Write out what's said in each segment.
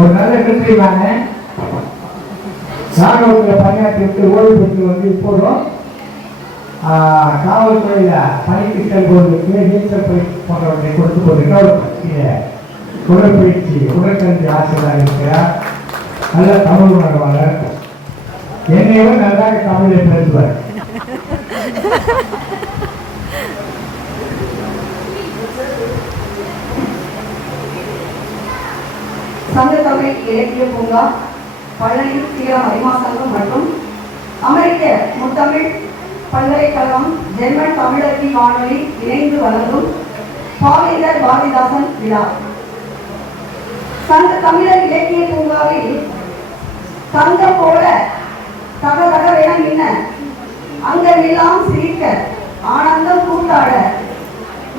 ஒரு நல்ல வெற்றிவான ராணுவத்தில் பணியாற்றிவிட்டு ஓய்வு பெற்று வந்து இப்போதும் காவல்துறையில் பணிக்கு செல்வதற்கு நீச்சல் பயிற்சி போன்றவற்றை கொடுத்து கொண்டிருக்கிற உடற்பயிற்சி உடற்கல்வி ஆசிரியராக இருக்கிறார். நல்ல தமிழ் உணர்வாளர். என்னையும் நன்றாக தமிழை பேசுவார். சங்க தமிழ் இலக்கிய பூங்கா, பழனி சீரம் அறிமா சங்கம் மற்றும் அமெரிக்க முத்தமிழ் பல்கலைக்கழகம் ஜெர்மன் தமிழர்த்தி வானொலி இணைந்து வழங்கும் பாவேந்தர் பாரதிதாசன் விழா. சங்க தமிழர் இலக்கிய பூங்காவில் தங்கம் போல தகதகவென மின்ன அங்கமெல்லாம் சிரிக்க ஆனந்தம் கூட்டாட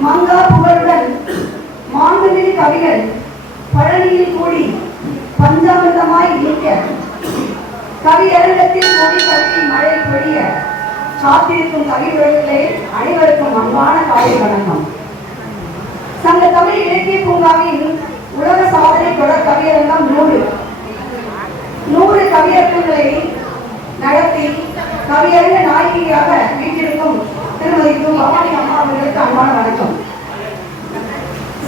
மங்கா புகழுடன் மாண்புமிகு கவிகள் பழனியில் கூடி பஞ்சாமிர்தமாய் நிற்க கவியரங்கத்தில் கூடி கல்வி மழை பொழிய காத்திருக்கும் கவிவர்களே அனைவருக்கும் அன்பான காலை வணக்கம். சங்க தமிழ் இலக்கிய பூங்காவின் உலக சாதனை தொடர் கவியரங்கம் 100 கவியரங்குகளை நடத்தி கவியரங்க நாயகியாக வீட்டிற்கும் திருமதி பவானி அம்மா அவர்களுக்கு அன்பான வணக்கம்.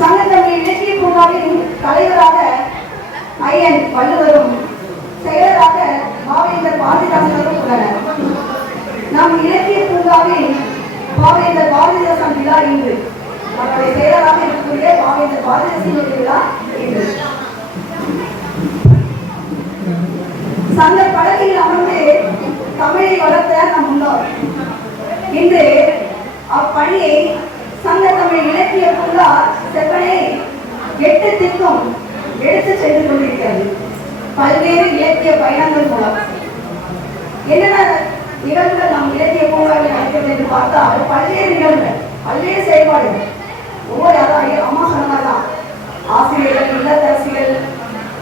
சங்க தமிழ் இலக்கிய பூங்காவின் தலைவராக ஐயன் வள்ளுவரும் செயலராக பாவேந்தர் பாரதிதாசனும் உள்ளனர். நம் இலக்கிய பூங்காவில் பாவேந்தர் பாரதிதாசன் விழா இன்று அவருடைய செயலராக இருக்கக்கூடிய பாவேந்தர் பாரதிதாசனுடைய விழா இன்று சங்க படகில் அமர்ந்து தமிழை வளர்த்த நம் முன்னோர் இன்று அப்பணியை சங்க தமிழ் இலக்கிய பூங்கா செப்பனை 8 திக்கும் எடுத்து சென்று கொண்டிருக்கிறது. பல்வேறு இலக்கிய பயணங்கள் மூலம் என்னென்ன நிகழ்வுகள் நம் இலக்கிய பூங்காவில் நடக்கிறது என்று பார்த்தால் பல்வேறு நிகழ்வுகள், பல்வேறு செயல்பாடுகள். ஒவ்வொரு அம்மா சொன்னதான் ஆசிரியர்கள், இல்லத்தரசிகள்,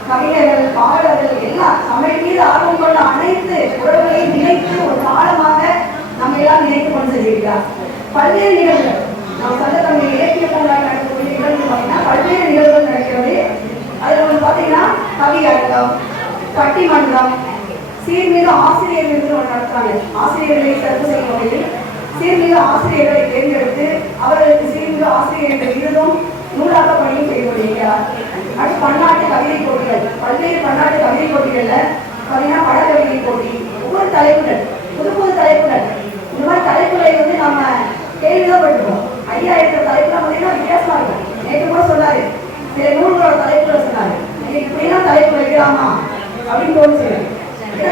கவிஞர்கள், பாடல்கள் எல்லாம் தமிழ் மீது ஆர்வம் கொண்ட அனைத்து உறவுகளையும் நினைத்து ஒரு காலமாக நம்ம எல்லாம் நினைத்து கொண்டு செல்கிறார். பல்வேறு நிகழ்வுகள் நம் சங்க தமிழ் இலக்கிய பூங்காவில் நடக்கக்கூடிய நிகழ்வுகள் பார்த்தீங்கன்னா பல்வேறு நிகழ்வுகள் நடக்கிறது. அதில் வந்து பார்த்தீங்கன்னா கவி அரங்கம், பட்டிமன்றம், சீர்மிகு ஆசிரியர் விருது ஒன்று நடத்துறாங்க. ஆசிரியர்களை சிறப்பு செய்யும் வகையில் சீர்மிகு ஆசிரியர்களை தேர்ந்தெடுத்து அவர்களுக்கு சீர்மிகு ஆசிரியர் என்ற விருதும் நூலாக பணியும் செய்து கொண்டிருக்கிறார். அடுத்து பன்னாட்டு கவிதை போட்டிகள், பல்வேறு பன்னாட்டு கவிதை போட்டிகள்ல பார்த்தீங்கன்னா பட கவிதை போட்டி, ஒவ்வொரு தலைப்புகள், புது புது தலைப்புகள். இந்த மாதிரி தலைப்புகளை வந்து நம்ம கேள்விதான் பட்டுருக்கோம். 5000 தலைப்புல பார்த்தீங்கன்னா வித்தியாசமா இருக்கும். நேற்று கூட சொன்னாரு, சில நூல்களோட தலைப்புகளை சொன்னாரு. இப்படிலாம் தலைப்பு வைக்கலாமா அப்படின்னு தோணுச்சு.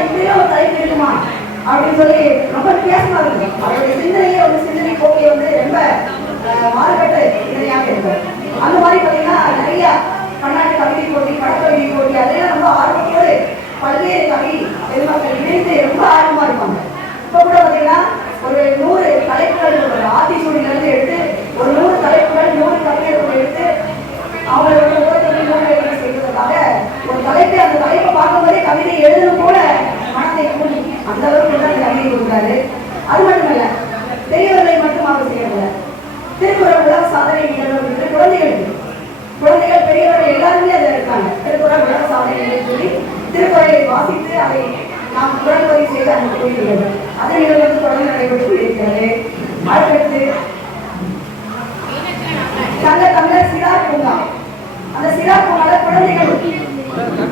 இப்படிலாம் ஒரு தலைப்பு இருக்குமா அப்படின்னு சொல்லி ரொம்ப வித்தியாசமா இருக்கும். அவருடைய சிந்தனையே வந்து சிந்தனை போக்கிய வந்து ரொம்ப மாறுபட்ட சிந்தனையாக இருக்கும். அந்த மாதிரி பார்த்தீங்கன்னா நிறைய பன்னாட்டு கவிதை போட்டி, படக்கவிதை போட்டி, அதெல்லாம் ரொம்ப ஆர்வத்தோடு பல்வேறு கவி பெருமக்கள் இணைந்து ரொம்ப ஆர்வமா இருப்பாங்க. இப்போ கூட பார்த்தீங்கன்னா ஒரு 100 தலைப்புகள், ஒரு ஆத்திசூடியிலிருந்து எடுத்து ஒரு 100 தலைப்புகள், 100 கவிஞர்கள் எடுத்து அவங்களோட உலகத்தில் நூல் எழுதி செய்வதற்காக ஒரு தலைப்பை, அந்த தலைப்பை பார்க்கும்போதே கவிதை எழுதணும் போல மனத்தை கூடி அந்த அளவுக்கு தான் கவிதை கொடுக்குறாரு. அது மட்டுமல்ல, பெரியவர்களை மட்டும் அவர் செய்யறதில்ல. திருக்குறள் உலக சாதனை நிகழ்வு குழந்தைகள் பெரியவர்கள் எல்லாருமே அதில் இருக்காங்க. திருக்குறள் உலக சாதனை சொல்லி திருக்குறளை வாசித்து அதை நாம் குரல் பதிவு செய்து அனுப்பியிருக்கிறது. அது நிகழ்வு தொடர்ந்து நடைபெற்று கொண்டிருக்கிறது. அடுத்தடுத்து சங்க தமிழர் சிறார் பூங்கா. அந்த சிறார் பூங்கால குழந்தைகள்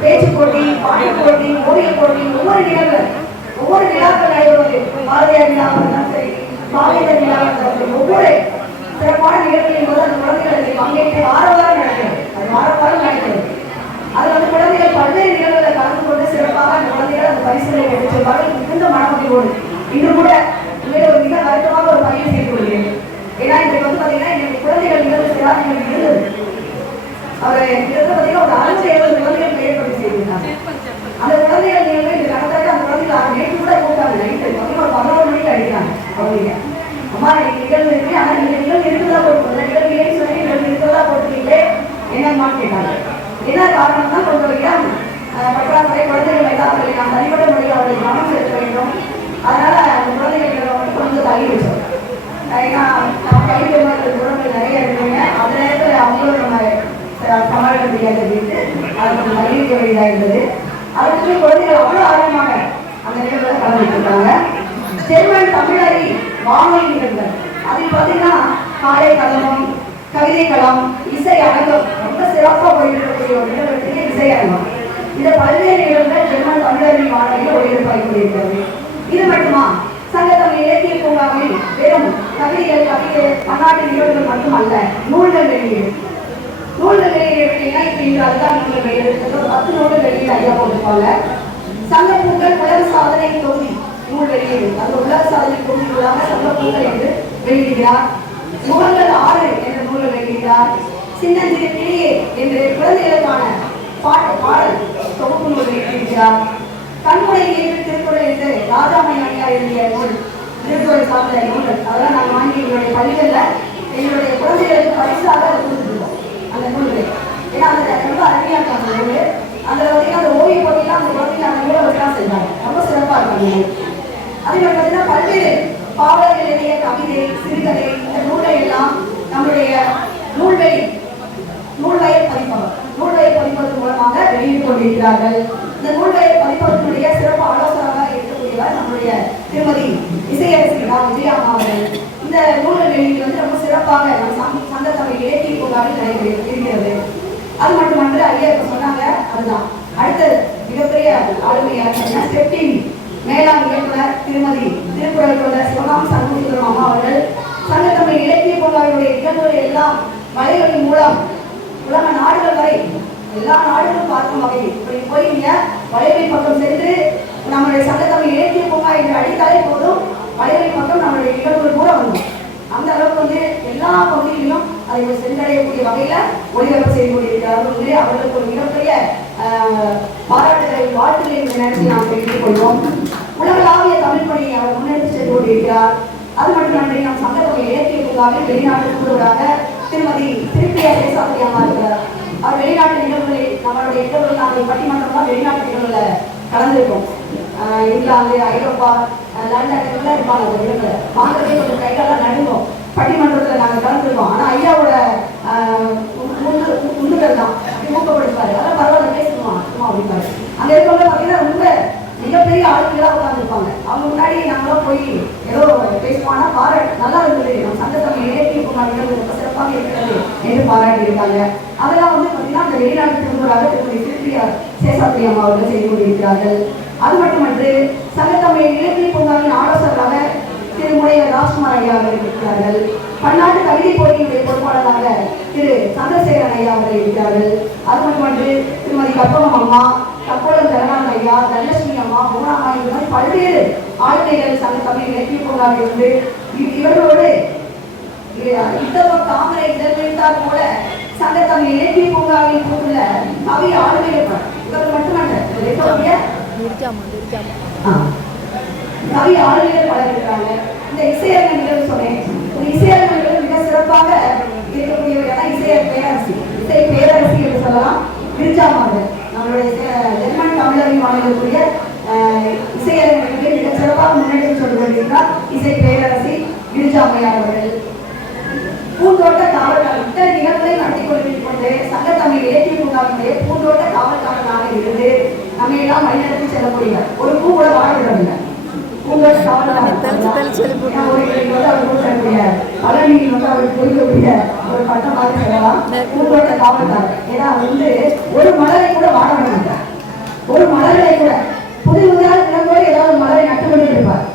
பேச்சு போட்டி, பாட்டு போட்டி, ஓவிய போட்டி, ஒவ்வொரு நிகழ்வுகள், ஒவ்வொரு விழாக்கள் நடைபெறுவது. பாரதியார் விழாவாக இருந்தாலும் சரி, பாவேந்தர் விழாவாக இருந்தாலும் சரி, ஒவ்வொரு சிறப்பான நிகழ்வுகளின் போது அந்த குழந்தைகள் பங்கேற்று வாரம் நடக்கிறது. அது வாரம் நடக்கிறது. அது வந்து குழந்தைகள் பல்வேறு நிகழ்வுகளை கலந்து கொண்டு சிறப்பாக அந்த குழந்தைகள் அந்த பரிசுகளை எடுத்து செல்வார்கள். மிகுந்த மனமகிழ்வோடு இன்று கூட ஒரு மிக வருத்தமாக ஒரு பதிவு செய்து கொள்கிறேன். ஏன்னா இன்றைக்கு வந்து பார்த்தீங்கன்னா இன்னைக்கு குழந்தைகள் நிகழ்வு சிறார்கள் இருந்தது. அவர் பார்த்தீங்கன்னா ஒரு 670 குழந்தைகள் ஏற்படுத்தி செய்திருந்தாங்க. அந்த குழந்தைகள் நிகழ்வு இந்த கணக்காக அந்த குழந்தைகள் நேற்று கூட கூட்டாங்க. நைட்டு பார்த்தீங்கன்னா 11 மணிக்கு அடிக்கிறாங்க குழந்தைங்க. அம்மா எனக்கு நிகழ்வு இருக்கு, ஆனால் இந்த நிகழ்வு இருக்குதா போட்டு நிகழ்வு இல்லைன்னு சொல்லி நிகழ்வு இருக்கிறதா போட்டுக்கீங்களே என்னம்மான்னு கேட்டாங்க. என்ன காரணம்னா கொஞ்சம் இடம் பற்றாக்குறை, குழந்தைகள் வைத்தார்கள். நாம் தனிப்பட்ட முறையில் அவர்களை கவனம் செலுத்த வேண்டும். அதனால அந்த குழந்தைகளை வந்து கொஞ்சம் தள்ளி வச்சோம். ஏன்னா நம்ம கல்வி பெருமாள் குழந்தைகள் நிறைய இருக்குங்க. அந்த நேரத்தில் அவங்களும் நம்ம சமாளிக்க முடியாது அப்படின்ட்டு அதுக்கு அறிவிக்க வேண்டியதாக இருந்தது. அதுக்கு குழந்தைகள் அவ்வளோ ஆர்வமாக அந்த நிகழ்வுகளை கலந்துட்டு இருக்காங்க. ஜெர்மன் தமிழறி வானொலி நிகழ்வுகள் அதில் பார்த்தீங்கன்னா காலை கதமம், கவிதை களம், இசை அரங்கம் ரொம்ப சிறப்பாக போயிட்டு இருக்கக்கூடிய ஒரு நிகழ்வுக்கு இசை அரங்கம். இந்த பல்வேறு நிகழ்வுகள் ஜெர்மன் தமிழறி வானொலியில் ஒளிபரப்பாகி கொண்டிருக்கிறது. இது மட்டுமா, சங்கத்தமிழ் இலக்கிய பூங்காவில் வெறும் கவிதைகள், பன்னாட்டு நிகழ்வுகள் மட்டுமல்ல, நூல்கள் வெளியீடு. நூல்கள் வெளியிடுறீங்கன்னா இப்ப இன்று அதுதான் நூல்கள் வெளியிடுறது. 10 நூல்கள் வெளியீடு ஐயா போட்டிருப்பாங்க. சங்கப்பூக்கள் உலக சாதனை தொகுதி நூல் வெளியீடு, அது உலக சாதனை தொகுதிகளாக சங்கப்பூக்கள் என்று வெளியிடுகிறார். முகங்கள் 6 என்ற நூலை வெளியிட்டார். சின்னஞ்சிறு கிளியே என்று குழந்தைகளுக்கான பாடல் தொகுப்பு நூல் வெளியிட்டிருக்கிறார். கண்முறை ஏற்று திருக்குறள் என்று ராஜாமை அணியா எழுதிய நூல், திருக்குறள் சார்ந்த நூல்கள் அதெல்லாம் நாங்கள் வாங்கி எங்களுடைய பள்ளிகளில் எங்களுடைய குழந்தைகளுக்கு பரிசாக கொடுத்துருக்கோம் அந்த நூல்கள். ஏன்னா அந்த ரொம்ப அருமையாக இருக்காங்க அந்த நூல். அதில் பார்த்தீங்கன்னா அந்த ஓவிய போட்டியெல்லாம் அந்த குழந்தைங்க அந்த நூலை வச்சுலாம் செஞ்சாங்க. ரொம்ப சிறப்பாக இருக்காங்க. அதே மாதிரி பார்த்தீங்கன்னா பல்வேறு பாவலர்கள் எழுதிய கவிதை, சிறுகதை, இந்த நூல்கள் எல்லாம் நம்முடைய நூல்வயல் பதிப்பதன் மூலமாக வெளியிட்டுக் கொண்டிருக்கிறார்கள். இந்த நூல்வயல் பதிப்பதனுடைய சிறப்பு ஆலோசகராக இருக்கக்கூடியவர் நம்முடைய திருமதி இசையரசி விஜயாமா அவர்கள். இந்த நூல்கள் வெளியீடு ரொம்ப சிறப்பாக நம் சங்க தமிழ் இலக்கிய பூங்காவில் நடைபெறுகிறது. அது மட்டுமன்று ஐயா இப்ப சொன்னாங்க, அதுதான் அடுத்த மிகப்பெரிய ஆளுமையாக செப்டின் மேலாண் இயக்குனர் திருமதி திருக்குறள் சிவகாம் சண்முகசுந்தரம் அம்மா அவர்கள் சங்கத்தமிழ் இலக்கிய பூங்காவினுடைய நிகழ்வுகளை எல்லாம் வலைவழி மூலம் உலக நாடுகள் வரை எல்லா நாடுகளும் பார்க்கும் வகையில் இப்படி போய் நீங்க வலைவழி பக்கம் சென்று நம்மளுடைய சங்கத்தமிழ் இலக்கிய பூங்கா என்று அடித்தாலே போதும், வலைவழி பக்கம் நம்மளுடைய நிகழ்வுகள் கூட வரும். அந்த அளவுக்கு எல்லா பகுதிகளிலும் அதை சென்றடையக்கூடிய வகையில ஒளிபரப்பு செய்து கொண்டிருக்கிறார்கள். அவர்களுக்கு ஒரு மிகப்பெரிய பாராட்டுகளை, வாழ்த்துக்களை இந்த நேரத்தில் நாம் தெரிவித்துக் கொள்வோம். உலகளாவிய தமிழ் பணியை அவர் முன்னெடுத்து சென்று கொண்டிருக்கிறார். அது மட்டுமன்றி நம் சங்கத்தமிழ் இலக்கிய பூங்காவில் வெளிநாட்டு தூதுவராக திருமதி திருப்பியா சேசாத்திரியாமா இருக்கிறார். அவர் வெளிநாட்டு நிகழ்வுகளில் நம்மளுடைய நிகழ்வுகள் நாங்கள் பட்டிமன்றம்லாம் வெளிநாட்டு நிகழ்வுகளில் கலந்துருக்கோம். இங்கிலாந்து, ஐரோப்பா, லண்டன் இதெல்லாம் இருப்பாங்க. அந்த நிகழ்வுகளை வாங்கவே கொஞ்சம் கைகாலாம் நடுவோம். பட்டிமன்றத்தில் நாங்கள் கலந்துருக்கோம். ஆனால் ஐயாவோட உண்டுகள் தான் ஊக்கப்படுத்தாரு. அதெல்லாம் பரவாயில்ல பேசுவோம் சும்மா அப்படிப்பாரு. அங்கே இருக்கவங்க பார்த்தீங்கன்னா ரொம்ப மிகப்பெரிய ஆளுங்களாக உட்காந்துருப்பாங்க. அவங்க முன்னாடி நாங்களும் போய் ஏதோ பேசுவானா பாராட்டு நல்லா இருந்தது, நம்ம சங்கத்தமிழ் இலக்கிய பூங்கா நிகழ்வு ரொம்ப சிறப்பாக இருக்கிறது என்று பாராட்டி இருக்காங்க. அதெல்லாம் பார்த்தீங்கன்னா அந்த வெளிநாட்டு திருமுறாக திருமதி திருப்பியா சேசாத்திரி அம்மா அவர்கள் செய்து கொண்டிருக்கிறார்கள். அது மட்டுமன்று சங்கத்தமிழ் இலக்கிய பூங்காவின் ஆலோசகராக திருமுனைவர் ராஜ்குமார் ஐயா அவர்கள் இருக்கிறார்கள். பன்னாட்டு கவிதை போட்டியினுடைய பொறுப்பாளராக திரு சந்திரசேகரன் ஐயா அவர்கள் இருக்கிறார்கள். அது மட்டுமன்று திருமதி கற்பகம் அம்மா, கப்போலம் ஜெகநாதன் ஐயா, தனலட்சுமி அம்மா, மோனாமா, இந்த மாதிரி பல்வேறு ஆளுமைகள் சங்க தமிழ் இலக்கிய பூங்காவில் இருந்து இவர்களோடு இத்தவம் தாமரை இதழ்விழ்த்தார் போல சங்க தமிழ் இலக்கிய பூங்காவில் கூட்டுள்ள கவி ஆளுமைகள் இவர்கள் மட்டுமல்ல கவி ஆளுமைகள் பலர் இருக்கிறாங்க. இந்த இசையரங்க நிகழ்வு சொன்னேன். இந்த இசையரங்க நிகழ்வு மிக சிறப்பாக இருக்கக்கூடியவர்கள் இசை பேரரசி என்று சொல்லலாம். விருஜாமார்கள் நம்மளுடைய ஜெர்மன் தமிழக மாநிலக்கூடிய இசையரங்களை மிக சிறப்பாக முன்னெடுத்து சொல்ல வேண்டியிருந்தார் இசை பேரரசி விருஜாமையார் அவர்கள். பூந்தோட்ட காவல்காரர் இத்தனை நிகழ்வுகளை நடத்தி கொண்டு சங்கத்தமிழ் இலக்கிய பூங்காவினுடைய பூந்தோட்ட காவல்காரனாக இருந்து நம்ம எல்லாம் வழிநடத்தி செல்லக்கூடியவர். ஒரு பூ கூட வாழ விடவில்லை. பூந்தோட்ட காவல்காரர் பழனியில் அவருக்கு கொடுக்கக்கூடிய ஒரு பட்டமாக சொல்லலாம் பூந்தோட்ட காவல்காரர். ஏன்னா ஒரு மலரை கூட வாழ விட, ஒரு மலரை கூட புதுமையான தினத்தோடு ஏதாவது மலரை நட்டு கொண்டு இருப்பார்.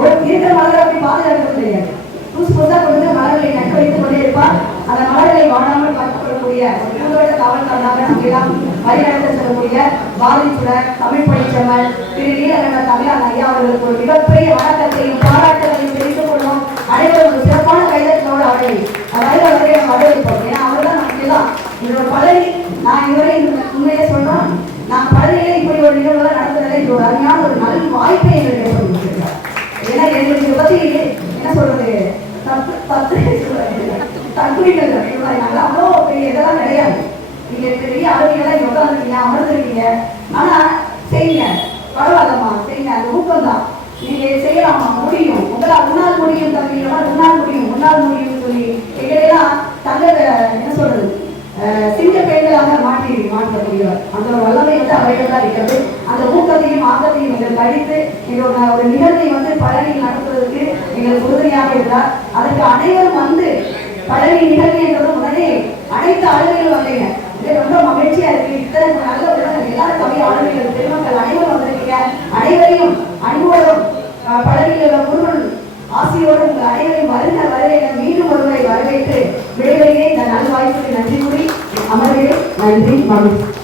ஒரு இருக்கிற மலரை அப்படி பாதுகாக்கிறது கிடையாது. புதுசு புதுசாக கொண்டு மலர்களை நட்டு வைத்துக் கொண்டே இருப்பார். அந்த மலர்களை வாழாமல் பார்க்கப்படக்கூடிய பூந்தோட்ட காவல்காரனாக நம்மெல்லாம் வழிநடத்த செல்லக்கூடிய பாரதிச்சுடர் தமிழ் பணிச்செம்மல் திரு நீலகண்ட தமிழன் ஐயா அவர்களுக்கு ஒரு மிகப்பெரிய வணக்கத்தையும் பாராட்டுகளையும் தெரிவித்துக் கொள்வோம். அனைவரும் ஒரு சிறப்பான கைதட்டோடு அவரை வயதை வரவேற்போம். ஏன்னா அவர்தான் நமக்கு எல்லாம் இதோட பழனி. நான் இதுவரை உண்மையிலே சொல்றோம், நான் பழனியில இப்படி ஒரு நிகழ்வுகளை நடத்துறதுல இது ஒரு அருமையான ஒரு நல்ல வாய்ப்பை எங்களுக்கு ஏற்படுத்திருக்கிறார். ஏன்னா எங்களுக்கு இதை பத்தி என்ன சொல்றது, தற்குறிகள் அவ்வளோ பெரிய இதெல்லாம் கிடையாது. நீங்க பெரிய ஆளுமைகளாக இங்க உட்காந்துருக்கீங்க, அமர்ந்துருக்கீங்க. ஆனா செய்யுங்க, பரவாயில்லம்மா செய்யுங்க, அந்த ஊக்கம் தான். நீங்க செய்யலாமா, முடியும், உங்களால் முன்னால் முடியும், தம்பிகளா முன்னால் முடியும் சொல்லி எங்களையெல்லாம் தங்க என்ன சொல்றது சிங்க பெண்களாக மாற்ற முடியும். அந்த ஒரு வல்லமை வந்து அவைகள் தான் இருக்கிறது. அந்த ஊக்கத்தையும் ஆக்கத்தையும் எங்களுக்கு அளித்து எங்களோட ஒரு நிகழ்வை வந்து பழனியில் நடத்துவதற்கு எங்களுக்கு உறுதுணையாக இருந்தார். அதற்கு அனைவரும் வந்து பழனி நிகழ்வு என்றது உடனே அனைத்து ஆளுநர்களும் வந்தீங்க. இது ரொம்ப மகிழ்ச்சியா இருக்கு. இத்தனை நல்ல உடனே எல்லாரும் தமிழ் ஆளுநர்கள் பெருமக்கள் அனைவரும் வந்திருக்கீங்க. அனைவரையும் அன்போடும் பழனியில் உள்ள முருகன் ஆசியோடு உங்கள் அனைவரையும் வருகை மீண்டும் ஒருவரை வரவேற்று விடைபெறுகிறேன். இந்த நல்ல வாய்ப்புக்கு நன்றி கூறி அமர்கிறேன். நன்றி, மகிழ்ச்சி.